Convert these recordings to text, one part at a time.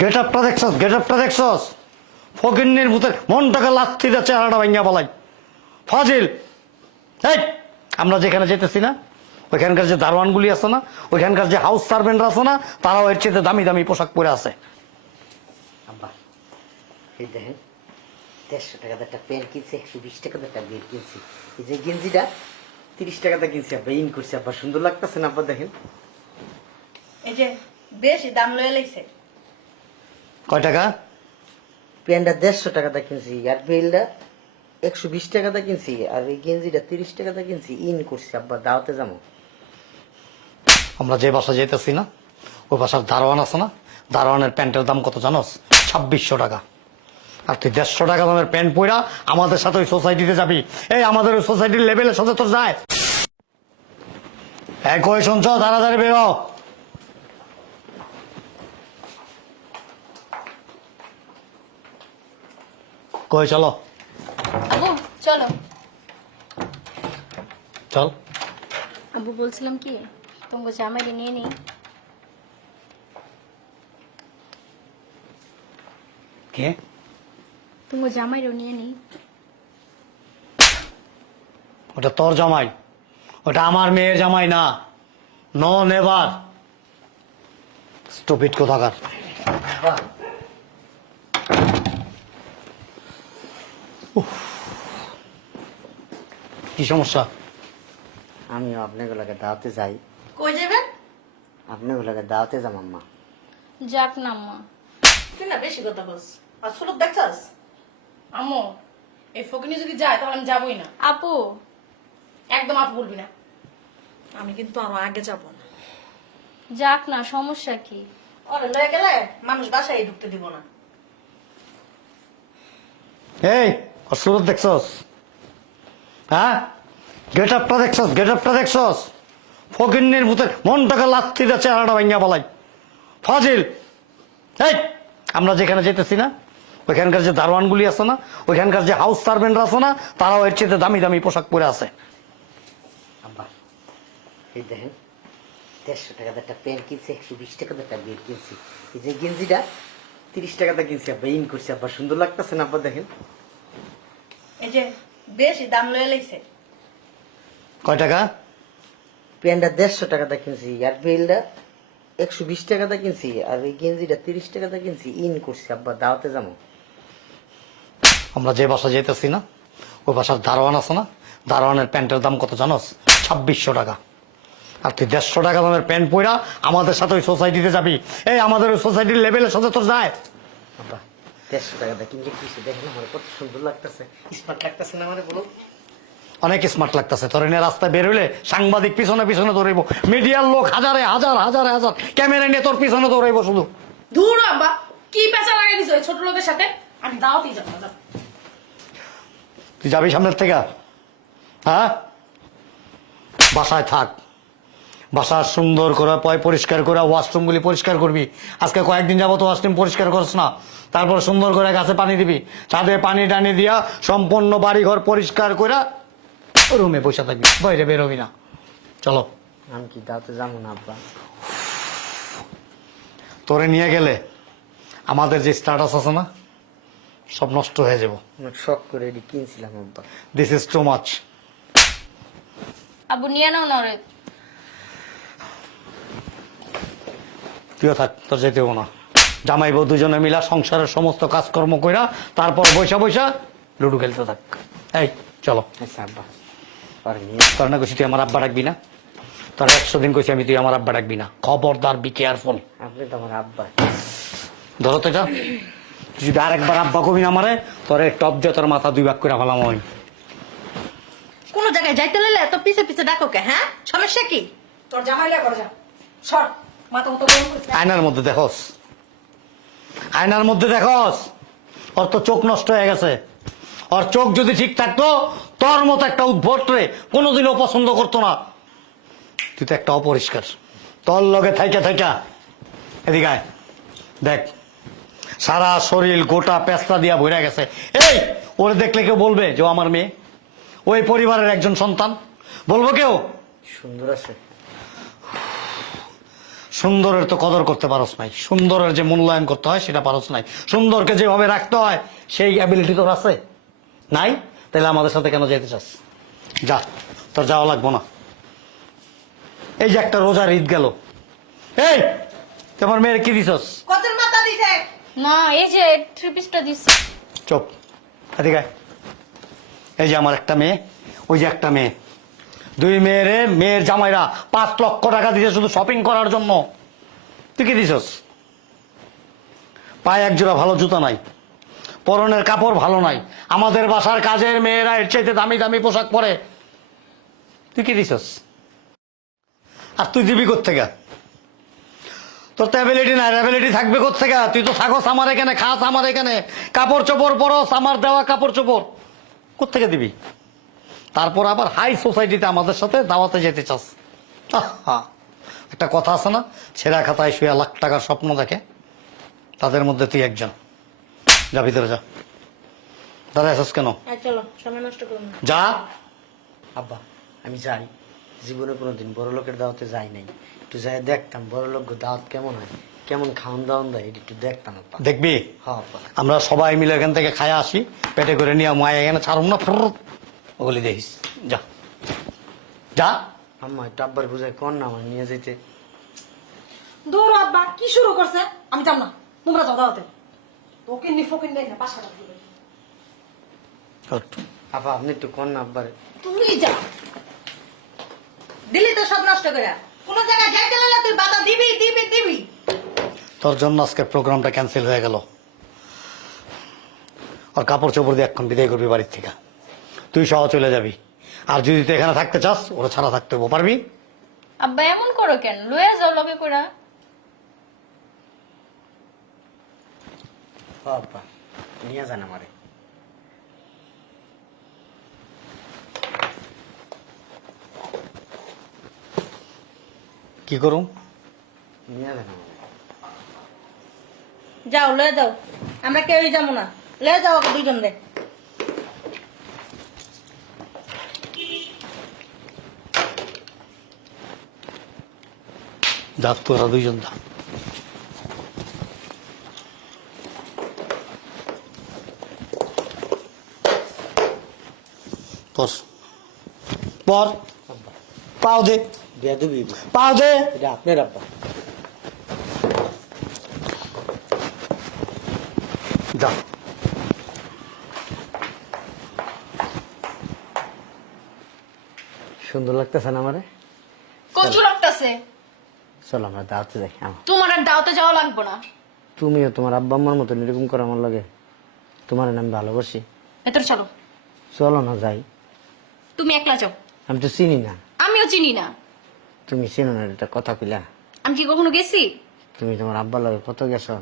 গেটআপটা দেখছস, গেটআপটা দেখছস? ফকিন্নির ভূতের মনটাকে লাথিটা চেহারাটা ভাঙিয়া বলাই। ফাজিল, এই আমরা যেখানে যেতেছি না, ওইখানকার যে দারোয়ানগুলি আছে না, ওইখানকার যে হাউস সার্ভেন্টরা আছে না, তারাও এর চেয়ে দামি দামি পোশাক পরে আছে। আব্বা এই দেখেন 150 টাকাতে একটা প্যান্ট কিনছি, 120 টাকাতে একটা বেল্ট কিনছি। এই যে গেঞ্জিটা 30 টাকাতে কিনছি আব্বা, ইন করছি আব্বা, সুন্দর লাগতেছে না আব্বা? দেখেন এই যে বেশি দাম লয়ে লাইছে। কয় টাকা? প্যান্টটা 150 টাকাতে কিনছি, আর বেল্টটা 120 টাকাতে কিনছি, আর এই গেঞ্জিটা 30 টাকাতে কিনছি, ইন করছি আব্বা, দাওয়াতে যাবো। আমরা যে বাসা যেতেছি না, ওই বাসার দারোয়ান আছে না, দারোয়ানের প্যান্টের দাম কত জানোস? 2600 টাকা। আর তুই 150 টাকা দামের প্যান্ট পরা আমাদের সাথে ওই সোসাইটিতে যাবি? এই আমাদের ওই সোসাইটির লেভেলের সাথে তোর যায়? এক হয়ে শুনছ, তাড়াতাড়ি বেরো। কই চলো, আবু চলো। চল। আবু বলছিলাম কি, তোমাকে জামাইরে নিয়ে নেই। কে? তোমাকে জামাইরও নিয়ে নেই। ওটা তোর জামাই, ওটা আমার মেয়ের জামাই না। No never. স্টুপিড কোথাকার। আব্বা কি সমস্যা? আমি আপনাগুলোকে দাওয়াতে যাই, কই যাবেন? আপনাগুলোকে দাওয়াতে যাম আম্মা। যাক না মা। তুই না বেশি কথা বলছ। আর সুরত দেখছস? আম্মু, এই ফকিনি যদি যায় তাহলে আমি যাবই না। আপু একদম আপু বলবি না। আমি কিন্তু আরো আগে যাব না। যাক না, সমস্যা কি? ওরে লয়ে গেলে মানুষ বাসায় ঢুকতে দিব না। এই ওর সুরত দেখছস? হ্যাঁ, গেটআপটা দেখছস, গেটআপটা দেখছস? ফকিন্নির ভূতের মনটাকে লাথিটা চেহারাটা ভাঙিয়া বলাই। ফাজিল, এই আমরা যেখানে যেতেছি না, ওইখানকার যে দারোয়ানগুলি আছে না, ওইখানকার যে হাউস সার্ভেন্টরা আছে না, তারাও এর চেয়ে দামি দামি পোশাক পরে আছে। আব্বা এই দেখেন 150 টাকাতে একটা প্যান্ট কিনছি, 120 টাকাতে একটা বেল্ট কিনছি। এই যে গেঞ্জিটা 30 টাকাতে কিনছি আব্বা, ইন করছি আব্বা, সুন্দর লাগতেছে না আব্বা? দেখেন এই যে বেশি দাম লয়ে লাইছে। কয় টাকা? প্যান্টটা 150 টাকাতে কিনছি, আর বেল্টটা 120 টাকাতে কিনছি, আর এই গেঞ্জিটা 30 টাকাতে কিনছি, ইন করছি আব্বা, দাওয়াতে যাবো। আমরা যে বাসা যেতেছি না, ওই বাসার দারোয়ান আছে না, দারোয়ানের প্যান্টের দাম কত জানোস? 2600 টাকা। আর তুই 150 টাকা দামের প্যান্ট পরা আমাদের সাথে ওই সোসাইটিতে যাবি? এই আমাদের ওই সোসাইটির লেভেলের সাথে তোর যায়? আব্বা 150 টাকাতে কিনলে কিছু দেখেন আমার কত সুন্দর লাগতেছে, স্মার্ট লাগতেছে না আমারে বলো? অনেক স্মার্ট লাগতেছে। তোর এনে রাস্তায় বের হইলে সাংবাদিক পিছনে পিছনে দৌড়াইব, মিডিয়ার লোক হাজারে হাজার হাজারে হাজার ক্যামেরা নিয়ে তোর পিছনে দৌড়াইব শুধু। দূর আব্বা, কি পেঁচা লাগাই দিছো এই ছোট লোকের সাথে? আমি দাওয়াতেই যাব না। তুই যাবি সামনের থেকে? হ্যাঁ, বাসায় থাক, বাসা সুন্দর করে পরিষ্কার করে ওয়াশরুমগুলি পরিষ্কার করবি। আজকে কয়েকদিন যাবো তো ওয়াশরুম পরিষ্কার করছ না, তারপর সুন্দর করে গাছে পানি দিবি, তাদের পানি টানি দিয়া সম্পূর্ণ বাড়িঘর পরিষ্কার করে রুমে বসে থাকবি, বাইরে বেরোবি না। চলো। আমি কি দাওয়াতে যাবো না আব্বা? তোরে নিয়ে গেলে আমাদের যে স্ট্যাটাস আছে না, সব নষ্ট হয়ে যাব। অনেক শখ করে এটি কিনছিলাম আব্বা। This is too much. Abu নিয়ে নাও না রে। তুইও থাক, তোর যেতে হবো না। জামাই বউ দুজনে মিলা সংসারের সমস্ত কাজকর্ম কইরা তারপর বৈশা বৈশা লুডু খেলতে থাক। এই চলো। আচ্ছা আব্বা, পরে নিয়ে তোর না কইছি তুই আমার আব্বা ডাকবি না? তোর 100 দিন কইছি আমি তুই আমার আব্বা ডাকবি না। খবরদার, বি কেয়ারফুল। আপনি তো আমার আব্বা। ধরো তো এটা, তুই যদি আরেকবার আব্বা কবি না আমারে, তোর টপ দিয়ে তোর মাথা 2 ভাগ করে ফেলাম আমি। কোন জায়গায় যাইতে লাইলে তো পিছে পিছে ডাকো কে? হ্যাঁ, সমস্যা কি? তোর জামাইলা করে যা। সর, মাথা মতো গরম করছিস। আয়নার মধ্যে দেখোস, আয়নার মধ্যে দেখোস, ওর তো চোখ নষ্ট হয়ে গেছে। ওর চোখ যদি ঠিক থাকতো, তোর মতো একটা উদ্ভট রে কোনোদিনও পছন্দ করতো না। তুই তো একটা অপরিষ্কার। তোর লগে থাইকা থাইকা এদিকে আয়, দেখ সারা শরীর গোটা পেস্তা দিয়া ভরে গেছে। এই ওরে দেখলে কেউ বলবে যে ও আমার মেয়ে? ওই পরিবারের একজন সন্তান? বলবো কেউ? সুন্দর আছে। সুন্দরের তো কদর করতে পারস নাই, সুন্দরের যে মূল্যায়ন করতে হয় সেটা পারস নাই, সুন্দরকে যেভাবে রাখতে হয় সেই অ্যাবিলিটি তোর আছে নাই। তাহলে আমাদের সাথে কেন যেতে চাস? যা, তোর যাওয়া লাগবো না। এই যে একটা রোজার ঈদ গেল, এই তোমার মেয়ের কি দিছস? কচুর মাথা দিছে। না, এই যে 3 পিসটা দিচ্ছি। চুপ, এদিকে আয়। এই যে আমার একটা মেয়ে, ওই যে একটা মেয়ে, দুই মেয়ের জামাইরা 5 লক্ষ টাকা দিয়েছে শুধু শপিং করার জন্য। তুই কি দিছস? পায়ে এক জোড়া ভালো জুতা নাই, পরনের কাপড় ভালো নাই, আমাদের বাসার কাজের মেয়েরা এর চাইতে দামি দামি পোশাক পরে। তুই কি দিছস? আর তুই দিবি কোত্থেকে? তোর তো অ্যাবিলিটি নাই, অ্যাবিলিটি থাকবে কোত্থেকে? তুই তো থাকস আমার এখানে, খাস আমার এখানে, কাপড় চোপড় পরস, আমার দেওয়া কাপড় চোপড় কোত্থেকে দিবি? তারপর আবার হাই সোসাইটিতে আমাদের সাথে দাওয়াতে যেতে চাস। আহা, একটা কথা আছে না, ছেঁড়া খাতায় শুয়ে লাখ টাকার স্বপ্ন দেখে, তাদের মধ্যে তুই একজন। যা ভিতরে যা। দাদা এসেছ কেন? চলো, সময় নষ্ট করো না। যা। আব্বা আমি যাই, জীবনে কোনোদিন বড় লোকের দাওয়াতে যাই নাই, একটু যাই দেখতাম বড় লোক দাওয়াত কেমন হয়, কেমন খাওয়ান দাওয়ান দেয়, এটা একটু দেখতাম আব্বা। দেখবি হ্যাঁ আব্বা। আমরা সবাই মিলে এখান থেকে খায়া আসি, পেটে করে নিয়ে মায় এখানে ছাড়ুম না, ফুরুত ওগুলি দেখিস। যা যা। আম্মা একটু আব্বার বুঝাই কর না আমার নিয়ে যেতে। দূর আব্বা, কি শুরু করছে? আমি যাব না, তোমরা যাও দাওয়াতে। তোকে নিফোকিন দেয় না, পাশা রাখবে। ওঠ। আব্বা আপনি একটু কর না আব্বারে। তুই যা, দিলি তো সব নষ্ট করে। কোন জায়গায় যাইতে লাগলে তুই বাধা দিবি দিবি দিবি। তোর জন্য আজকের প্রোগ্রামটা ক্যান্সেল হয়ে গেল। আর কাপড় চোপড় দিয়ে এখন বিদায় করবি বাড়ির থেকে, তুই সহ চলে যাবি। আর যদি তুই এখানে থাকতে চাস, ওরা ছাড়া থাকতে হবো, পারবি? আব্বা এমন করো কেন? লয়ে যাও লগে করে। হ্যাঁ আব্বা নিয়ে যান আমারে। কি করুম? নিয়ে যান আমারে। যাও লয়ে যাও, আমরা কেউই যাবো না। লয়ে যাও ওকে দুইজন রে। যা, তোরা দুইজন যা। বস, পর, আব্বা পাও দে, বেয়াদবি, পাও দে। এটা আপনার আব্বা। যা। সুন্দর লাগতেছে না আমারে? কচু লাগতাছে। চলো আমরা দাওয়াতে যাই। তোমার আর দাওতে যাওয়া লাগবে না। তুমিও তোমার আব্বা আম্মার মতন এরকম করো আমার লাগে, তোমার আমি ভালোবাসি। ভেতর চলো। চলো না যাই। তুমি একলা যাও, আমি তো চিনি না। আমিও চিনি না। তুমি চিনো না, এটা কথা কইলা। আমি কি কখনো গেছি? তুমি তোমার আব্বার লাগে কত গেছো,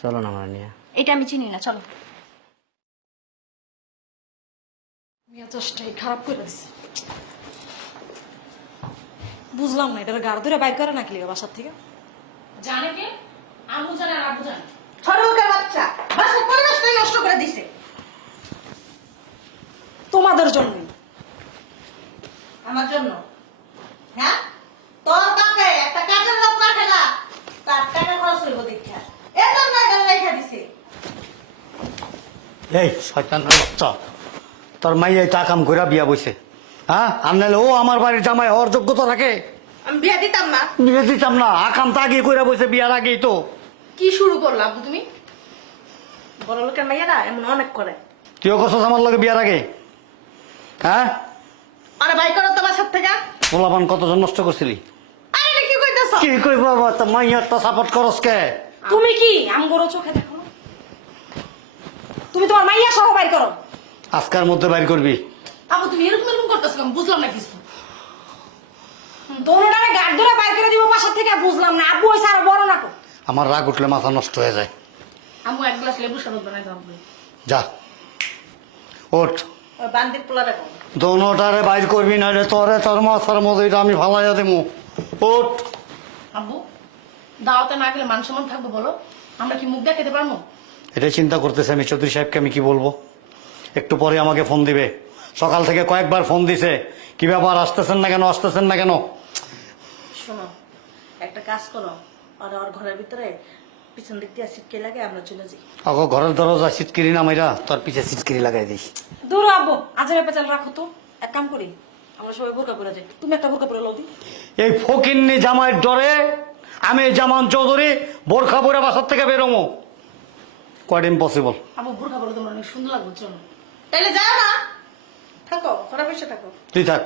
চলো না আমার নিয়ে। এটা আমি চিনি না, চলো। মেজাজটাই খারাপ করে দিছে। বুঝলাম না, এটা গাড় ধরে বাইর করে নাকি লিগা বাসার থেকে? জানে কে? আম্মু জানে আর আব্বু জানে। ছোট লোকের বাচ্চা বাসার পরিবেশটাই নষ্ট করে দিছে তোমাদের জন্য। আমার জন্য? হ্যাঁ, তোর বাপে একটা কাজের লোক রাখে না, তার টাকা খরচ হইব দীক্ষা, এর জন্য এটা লেখা দিছে। এই শয়তানের বাচ্চা, তোর মাইয়া তা কাম করে বিয়া বইছে, হ্যাঁ? আর নাহলে ও আমার বাড়ির জামাই হওয়ার যোগ্যতা রাখে? আমি বিয়ে দিতাম না। বিয়ে দিতাম না, আকাম তো আগে করে বইছে বিয়ার আগেই তো। কি শুরু করলাম তুমি? বড় লোকের মেয়েরা এমন অনেক করে। তুইও করছস আমার লগে বিয়ার আগে, হ্যাঁ? আরে বাই করো তো বাসার থেকে। পোলাপান কতজন নষ্ট করছিলি? আরে এটা কি কইতেছ? কি কই বাবা, তা মাইয়ার তো সাপোর্ট করস কে? তুমি কি আমগরো চোখে দেখো না? তুমি তোমার মাইয়া সহ বাই করো। আজকার মধ্যে বাইর করবি। আবু তুমি এরকম এরকম করতেছ কেন? বুঝলাম না কিছু। দোনোটারে গাড় ধরে বাইর করে দিব বাসার থেকে, বুঝলাম না। আব্বু হইছে আর বড় নাটক। আমার রাগ উঠলে মাথা নষ্ট হয়ে যায়। আম্মু এক গ্লাস লেবু শরবত বানাই দাও। যা, ওঠ। ওই বান্দির পোলা রাখো। দোনোটারে বাইর করবি না রে, তোরে তোর মাথার মধ্যে এটা আমি ফালাইয়া দেবো। ওঠ। আব্বু দাওয়াতে না গেলে মান সম্মান থাকবো বলো? আমরা কি মুখ দেখাতে পারবো? এটাই চিন্তা করতেছে আমি, চৌধুরী সাহেবকে আমি কি বলবো। একটু পরে আমাকে ফোন দিবে, সকাল থেকে কয়েকবার ফোন দিছে, কি ব্যাপার আসতেছেন না কেন, আসতেছেন না কেন? শোনো, একটা একটা কাজ করো, আর ওর ঘরের ভিতরে পিছন দিক দিয়ে সিটকে লাগে আমরা চলে যাই। আগো ঘরের দরজা সিটকিরি না মাইরা তোর পিছে সিটকিরি লাগাই দিই। দূর আব্বু, আজের পেছাল রাখো তো। এক কাম করি, আমরা সবাই বোরকা পরে যাই, তুমি একটা বোরকা পরে লও দি। এই ফকিন্নি জামাইয়ের ডরে আমি জামান চৌধুরী বোরখা পরে বাসার থেকে বেরোমো কোয়াইট ইম্পসিবল। আব্বু বোরকা পরে তোমার অনেক সুন্দর লাগবে, চলো। তাইলে যাও না, থাকো ঘরে বসে থাকো। তুই থাক।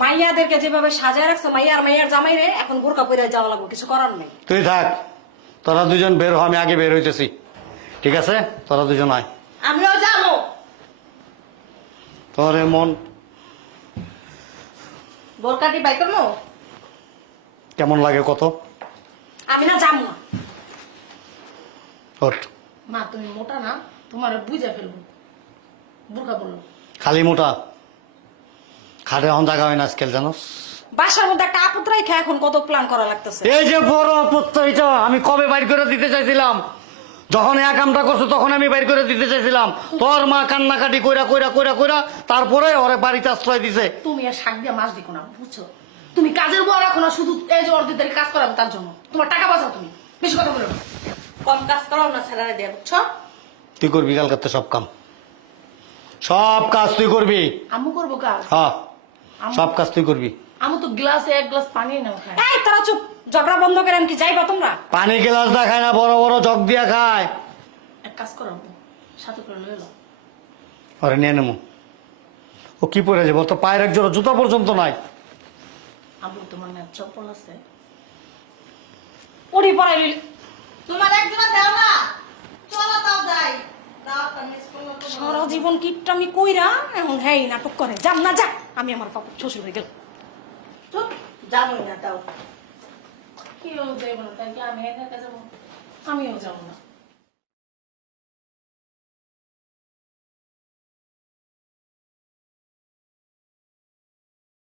মাইয়াদেরকে যেভাবে সাজায় রাখছো, মাইয়া আর মাইয়ার জামাই রে, এখন বোরকা পরে যাওয়া লাগবে, কিছু করার নেই। তুই থাক, তোরা দুজন বের হ, আমি আগে বের হইতেছি। ঠিক আছে, তোরা দুজন আয়। আমিও যাবো। তোর মন বোরকাটি বাই করবো, কেমন লাগে কত? আমি না যাবো না। ওঠ। মা তুমি মোটা না, তোমার বুঝা ফেলবো, বোরকা পরলো। খালি মোটা, খাটে এখন জায়গা হয় না আজকাল, জানোস? বাসার মধ্যে একটা আপদ রেখে এখন কত প্ল্যান করা লাগতেছে। এই যে বড় আপত্তি, এটা আমি কবে বাইর করে দিতে চাইছিলাম, যখন এক কামটা করছো তখন আমি বাইর করে দিতে চাইছিলাম। তোর মা কান্নাকাটি কইরা কইরা কইরা কইরা তারপরে ওরে বাড়িতে আশ্রয় দিছে। তুমি আর শাক দিয়ে মাছ দিকো না, বুঝছো? তুমি কাজের বউ রাখো না, শুধু এই যে অর্ধেক কাজ করাবে তার জন্য। তোমার টাকা বাঁচাও, তুমি বেশি কথা বলো না। কম কাজ করাও না, স্যালারি দেয়া, বুঝছো? তুই করবি কাল করতে সব কাম, সব কাজ তুই করবি। আম্মু করবো কাজ? হ্যাঁ, সব কাজ তুই করবি। আম্মু তো গ্লাসে এক গ্লাস পানি নাও খায়। এই তোরা চুপ, ঝগড়া বন্ধ করে কি যাইবা তোমরা? পানি গ্লাস দা খায় না, বড় বড় জগ দিয়া খায়। এক কাজ করো আম্মু, সাথে করে লয়ে নাও। ওরে নিয়ে নেবো। ও কি পরে যাবো? তো পায়ের এক জোড়া জুতা পর্যন্ত নাই। আম্মু তোমার না চপ্পল আছে? পড়ি পড়াই লইলে তোমার একজন দাও না, চলো তাও যাই। সারা জীবন কিপটামি কইরা এখন হেই নাটক করে। যাম না, যা, আমি আমার বাবা শ্বশুর হয়ে গেল। চুপ, যাবোই না তাও। কেউ যাইব না, তাই কি আমি একা একা যাবো? আমিও যাবো না।